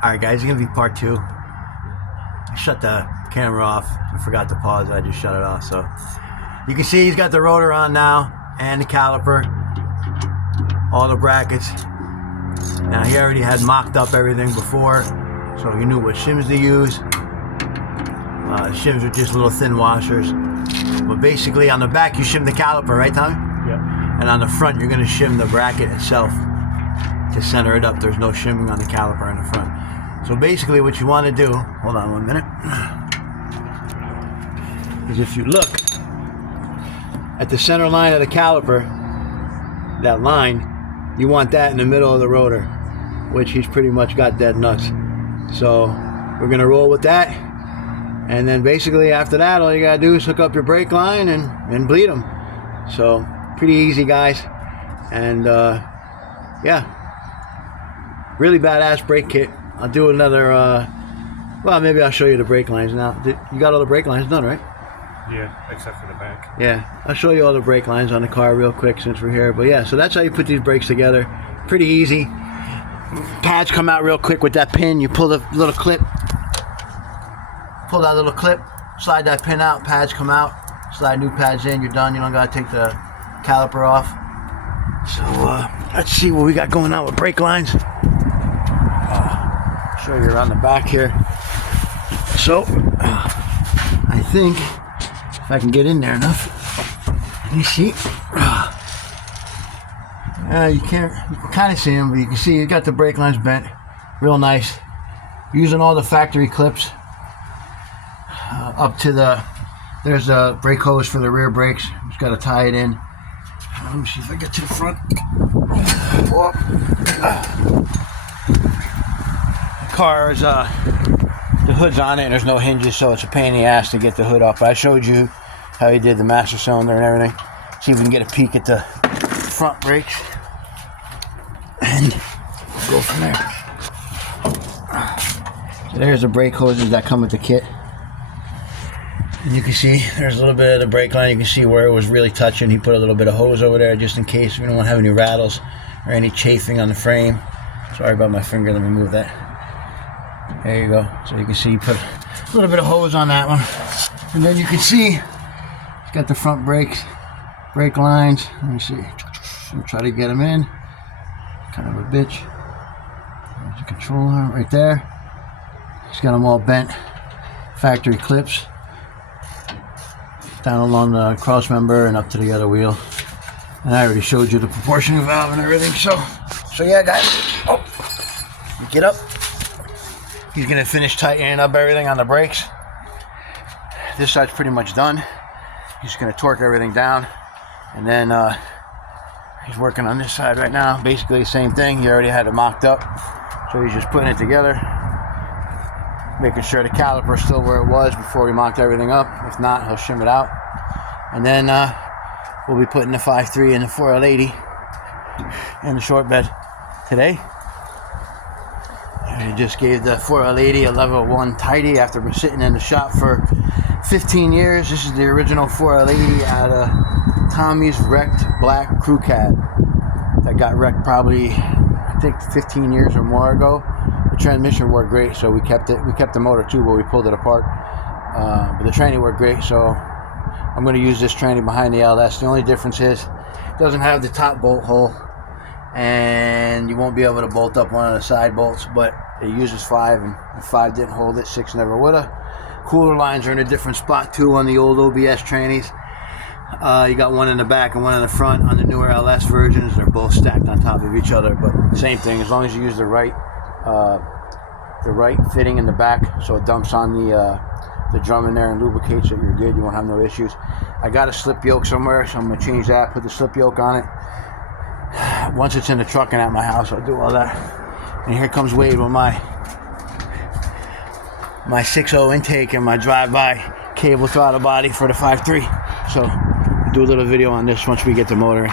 Alright guys, it's gonna be part 2. I shut the camera off. I forgot to pause. I just shut it off. So you can see he's got the rotor on now and the caliper, all the brackets. Now he already had mocked up everything before, so he knew what shims to use. Shims are just little thin washers. But basically on the back you shim the caliper, right Tommy? Yeah. And on the front you're gonna shim the bracket itself to center it up. There's no shimming on the caliper in the front. So basically what you want to do, hold on 1 minute, is if you look at the center line of the caliper, that line, you want that in the middle of the rotor, which he's pretty much got dead nuts. So we're going to roll with that, and then basically after that all you got to do is hook up your brake line and bleed them. So pretty easy guys, and yeah, really badass brake kit. I'll do another, well, maybe I'll show you the brake lines now. You got all the brake lines done, right? Yeah, except for the back. Yeah, I'll show you all the brake lines on the car real quick since we're here. But yeah, so that's how you put these brakes together. Pretty easy. Pads come out real quick with that pin. You pull the little clip. Pull that little clip, slide that pin out, pads come out. Slide new pads in, you're done. You don't gotta take the caliper off. So let's see what we got going on with brake lines. Show you around the back here. So I think if I can get in there enough, you see, you can kind of see them, but you can see you got the brake lines bent real nice, using all the factory clips up to the, there's a brake hose for the rear brakes. Just got to tie it in. Let me see if I get to the front. Cars, the hood's on it and there's no hinges, so it's a pain in the ass to get the hood off. But I showed you how he did the master cylinder and everything. See if we can get a peek at the front brakes and go from there. So there's the brake hoses that come with the kit, and you can see there's a little bit of the brake line. You can see where it was really touching. He put a little bit of hose over there just in case we don't want to have any rattles or any chafing on the frame. Sorry about my finger, let me move that. There you go. So you can see you put a little bit of hose on that one. And then you can see it's got the front brakes, brake lines. Let me see. I'll try to get them in. Kind of a bitch. There's the controller right there. He's got them all bent. Factory clips. Down along the cross member and up to the other wheel. And I already showed you the proportioning valve and everything. So yeah guys. Oh, get up. He's going to finish tightening up everything on the brakes. This side's pretty much done. He's going to torque everything down. And then he's working on this side right now. Basically the same thing. He already had it mocked up. So he's just putting it together. Making sure the caliper's still where it was before we mocked everything up. If not, he'll shim it out. And then we'll be putting the 5.3 and the 4L80 in the short bed today. I just gave the 4L80 a level 1 tidy after been sitting in the shop for 15 years. This is the original 4L80 out of Tommy's wrecked black crew cab that got wrecked probably, I think, 15 years or more ago. The transmission worked great, so we kept it. We kept the motor too, but we pulled it apart. But the tranny worked great, so I'm going to use this tranny behind the LS. The only difference is it doesn't have the top bolt hole, and you won't be able to bolt up one of the side bolts, but it uses 5, and 5 didn't hold it, 6 never would have. Cooler lines are in a different spot too on the old OBS trannies. You got one in the back and one in the front. On the newer LS versions, they're both stacked on top of each other, but same thing, as long as you use the right fitting in the back, so it dumps on the drum in there and lubricates it, you're good, you won't have no issues. I got a slip yoke somewhere, so I'm going to change that, put the slip yoke on it. Once it's in the truck and at my house, I'll do all that. And here comes Wade with my 6.0 intake and my drive-by cable throttle body for the 5.3. So we'll do a little video on this once we get the motor in.